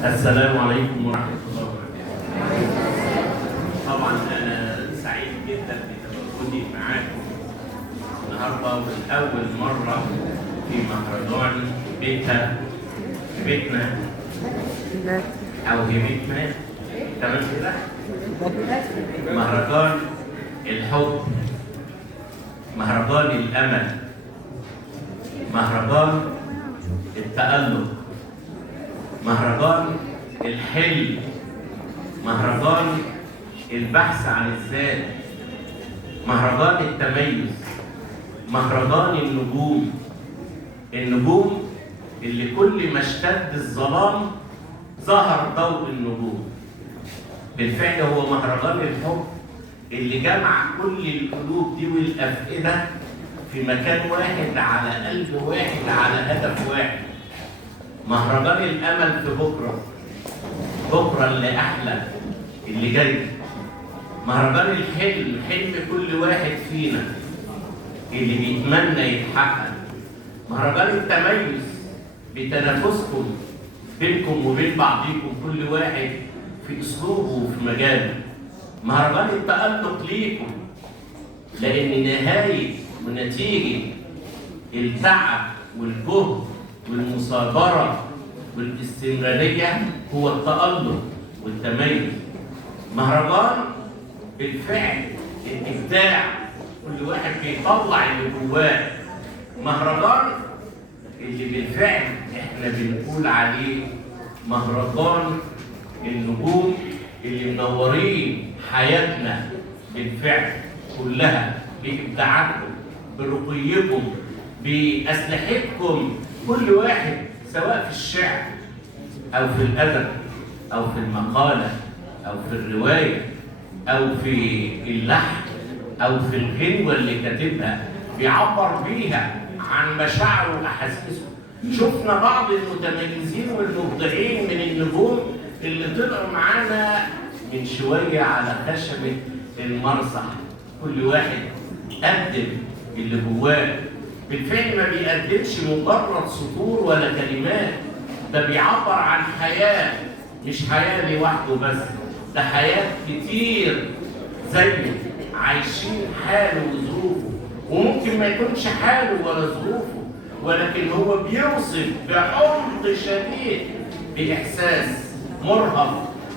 السلام عليكم ورحمة الله وبركاته. طبعا أنا سعيد جدا بتواجدي معاكم النهارده ولأول مرة في مهرجان بيتنا أو هبتنا تمام كده؟ مهرجان الحب، مهرجان الأمل، مهرجان التألق، مهرجان الحلم، مهرجان البحث عن الذات، مهرجان التميز، مهرجان النجوم اللي كل ما اشتد الظلام ظهر ضوء النجوم. بالفعل هو مهرجان الحب اللي جمع كل القلوب دي والأفئدة في مكان واحد، على قلب واحد، على هدف واحد. مهرجان الأمل في بكرة اللي أحلى اللي جاي. مهرجان الحلم، حلم كل واحد فينا اللي بيتمنى يتحقق. مهرجان التميز بتنافسكم بينكم وبين بعضكم، كل واحد في أسلوبه وفي مجاله. مهرجان التألق ليكم، لأن نهاية ونتيجة التعب والجهد والمثابرة والاستمرارية هو التألق والتميز. مهرجان بالفعل الإبداع، كل واحد بيطلع اللي جواه. مهرجان اللي بالفعل احنا بنقول عليه مهرجان النجوم اللي منورين حياتنا بالفعل كلها بإبداعاتكم، برقيكم، بأسلحتكم، كل واحد سواء في الشعر أو في الأدب أو في المقالة أو في الرواية أو في اللحن أو في الغنوة اللي كاتبها بيعبر بيها عن مشاعره وأحاسيسه. شفنا بعض المتميزين والمبدعين من النجوم اللي طلعوا معانا من شوية على خشبة المسرح، كل واحد قدم اللي جواه. بالفعل ما بيقدمش مجرد سطور ولا كلمات، ده بيعبر عن حياة، مش حياة لوحده بس، ده حياة كتير زيه عايشين حاله وظروفه، وممكن ما يكونش حاله ولا ظروفه، ولكن هو بيوصف بعمق شديد بإحساس مرهف